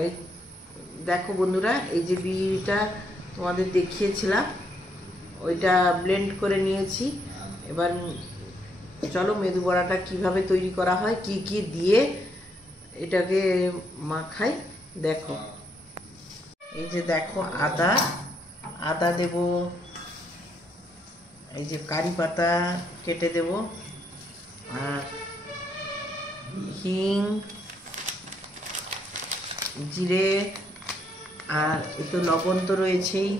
এই দেখো বন্ধুরা, এই যে বিড়িটা তোমাদের দেখিয়েছিলাম ওইটা ব্লেন্ড করে নিয়েছি। এবার চলো মেদু বড়াটা কিভাবে তৈরি করা হয়, কি কি দিয়ে এটাকে মাখাই দেখো। এই যে দেখো আদা দেব, এই যে কারি পাতা কেটে দেব, আর হিং, জিরে, আর একটু লবণ তো রয়েছেই,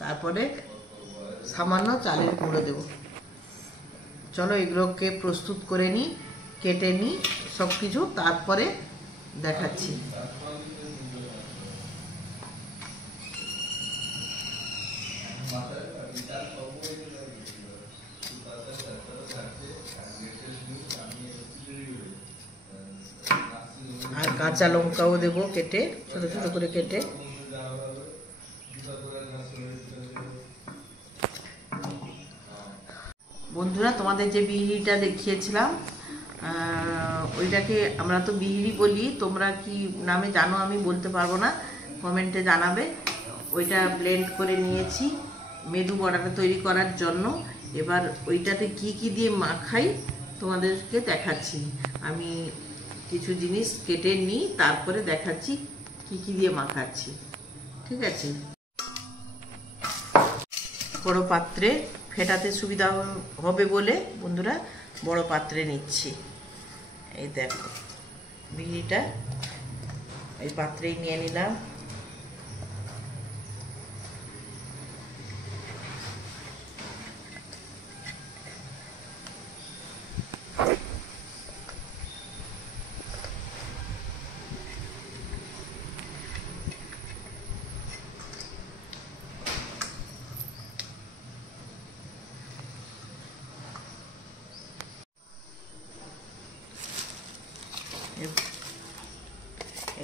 তারপরে সামান্য চালের গুঁড়ো দেব। চলো এগুলোকে প্রস্তুত করে নিই, কেটে নিই সব কিছু, তারপরে দেখাচ্ছি। আর কাঁচা লঙ্কাও দেব কেটে, ছোট ছোট করে কেটে। বন্ধুরা, তোমাদের যে বিহিরিটা দেখিয়েছিলাম ওইটাকে আমরা তো বিহিরি বলি, তোমরা কি নামে জানো আমি বলতে পারবো না, কমেন্টে জানাবে। ওইটা ব্লেন্ড করে নিয়েছি মেদু বড়াটা তৈরি করার জন্য। এবার ওইটাতে কি কি দিয়ে মাখাই তোমাদেরকে দেখাচ্ছি। আমি কিছু জিনিস কেটে নিই, তারপরে দেখাচ্ছি কি কি দিয়ে মাখাচ্ছি, ঠিক আছে। বড় পাত্রে ফেটাতে সুবিধা হবে বলে বন্ধুরা বড় পাত্রে নিচ্ছি। এই দেখো বিড়িটা এই পাত্রেই নিয়ে নিলাম।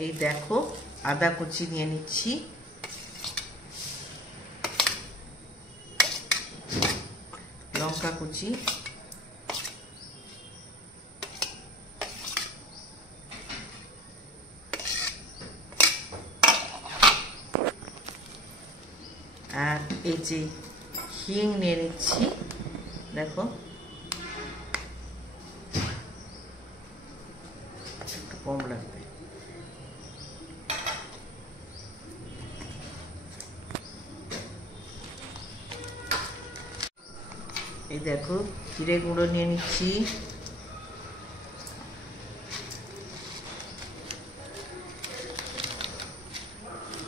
এই দেখো আদা কুচি নিয়ে নিচ্ছি, লঙ্কা কুচি, আর এই যে হিং নিয়ে নিচ্ছি, দেখো একটু কম লাগবে। এই দেখো জিরে গুঁড়ো নিয়ে নিচ্ছি,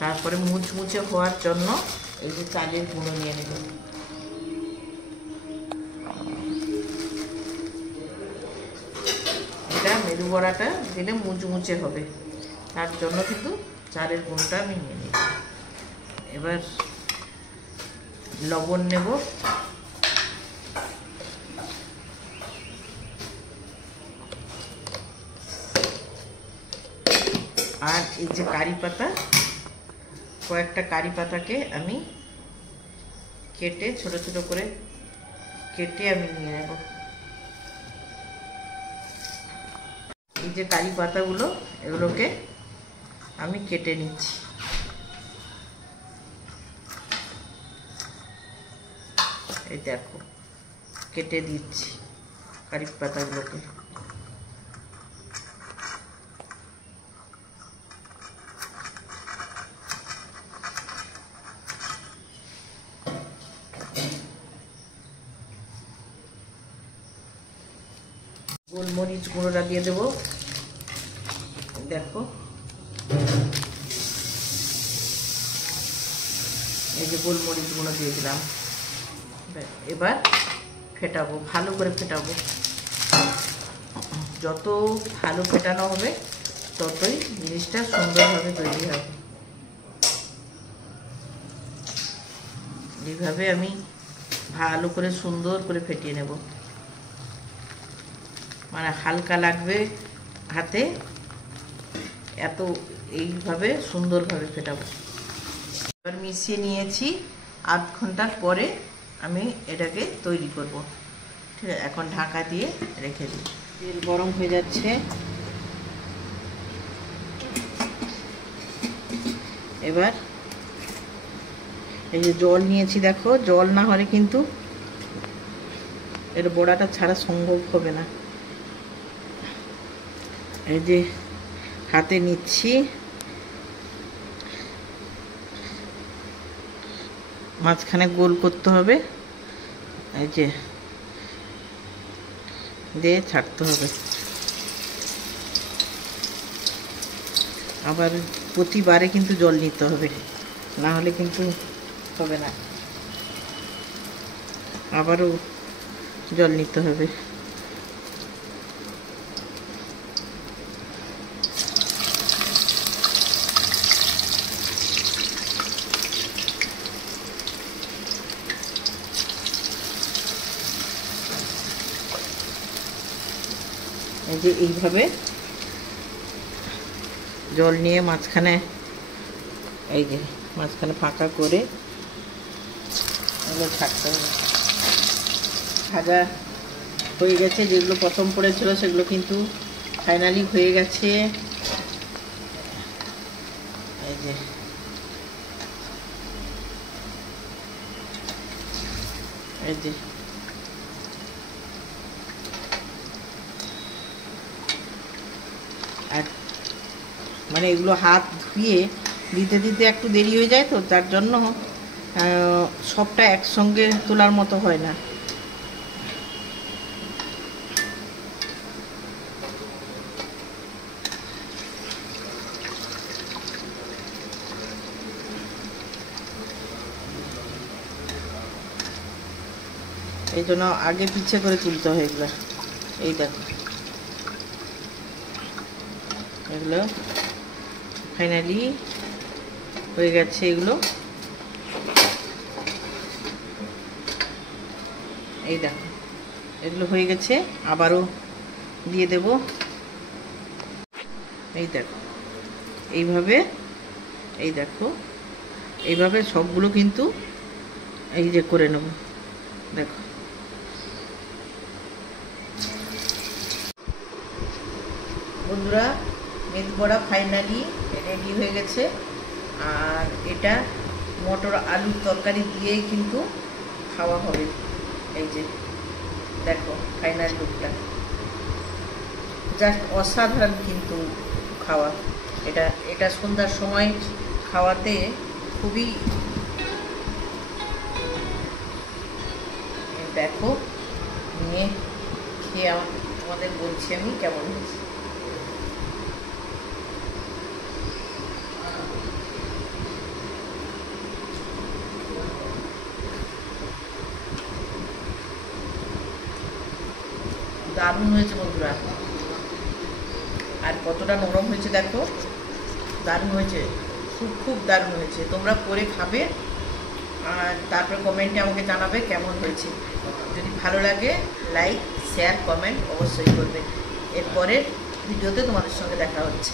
তারপরে মুচমুচে হওয়ার জন্য এই যে চালের গুঁড়ো নিয়ে নেব। এটা মেদু বড়াটা দিলে মুচমুচে হবে, তার জন্য কিন্তু চালের গুঁড়োটা আমি নিয়ে নিই। এবার লবণ নেব, আর এই যে কারি পাতা, কয়েকটা কারি পাতাকে আমি কেটে ছোট ছোট করে কেটে আমি নিয়ে নেব। এই যে কারি পাতাগুলো এগুলোকে আমি কেটে নিচ্ছি। এই দেখো কেটে দিচ্ছি কারি পাতাগুলোকে। গোলমরিচ গুঁড়োটা দিয়ে দেবো, দেখো এই যে গোলমরিচ গুঁড়ো দিয়ে দিলাম। এবার ফেটাবো, ভালো করে ফেটাবো। যত ভালো ফেটানো হবে ততই জিনিসটা সুন্দরভাবে তৈরি হবে। এইভাবে আমি ভালো করে সুন্দর করে ফেটিয়ে নেব, মানে হালকা লাগবে হাতে, এত এইভাবে সুন্দরভাবে ফেটাবো। এবার মিশিয়ে নিয়েছি, আধ ঘন্টার পরে আমি এটাকে তৈরি করব। ঠিক আছে, এখন ঢাকা দিয়ে রেখে দিই। তেল গরম হয়ে যাচ্ছে, এবার এই যে জল নিয়েছি, দেখো জল না হলে কিন্তু এর বড়াটা ছাড়া সম্ভব হবে না। এই যে হাতে নিচ্ছি, মাঝখানে গোল করতে হবে, এই যে দিয়ে ছাড়তে হবে। আবার প্রতিবারে কিন্তু জল নিতে হবে, না হলে কিন্তু হবে না, আবারও জল নিতে হবে। এই যে এইভাবে জল নিয়ে মাঝখানে, এই যে মাঝখানে ফাঁকা করে এগুলো ছাড়তে হবে। ভাজা হয়ে গেছে, যেগুলো প্রথম পড়েছিল সেগুলো কিন্তু ফাইনালি হয়ে গেছে। এই যে এই যে আর মানে এগুলো হাত ধুয়ে দিতে দিতে একটু দেরি হয়ে যায়, তো তার জন্য সবটা একসঙ্গে তোলার মতো হয় না। এই জন্য আগে পিছে করে তুলতে হয় এগুলো। এই দেখো এগুলো ফাইনালি হয়ে গেছে। এগুলো এই দেখো এগুলো হয়ে গেছে, আবারও দিয়ে দেব। এই দেখো এইভাবে, এই দেখো এইভাবে সবগুলো কিন্তু এই যে করে নেব। দেখো বন্ধুরা, মেদু বড়া ফাইনালি রেডি হয়ে গেছে। আর এটা মটর আলুর তরকারি দিয়েই কিন্তু খাওয়া হবে। এই যে দেখো ফাইনাল লুকটা, জাস্ট অসাধারণ কিন্তু খাওয়া। এটা সন্ধ্যার সময় খাওয়াতে খুবই, দেখো নিয়ে খেয়ে তোমাদের বলছি আমি কেমন হয়েছে। দারুণ হয়েছে বন্ধুরা, আর কতটা নরম হয়েছে দেখো, দারুণ হয়েছে, খুব দারুণ হয়েছে। তোমরা করে খাবে আর তারপরে কমেন্টে আমাকে জানাবে কেমন হয়েছে। যদি ভালো লাগে লাইক শেয়ার কমেন্ট অবশ্যই করবে। এরপরের ভিডিওতে তোমাদের সঙ্গে দেখা হচ্ছে।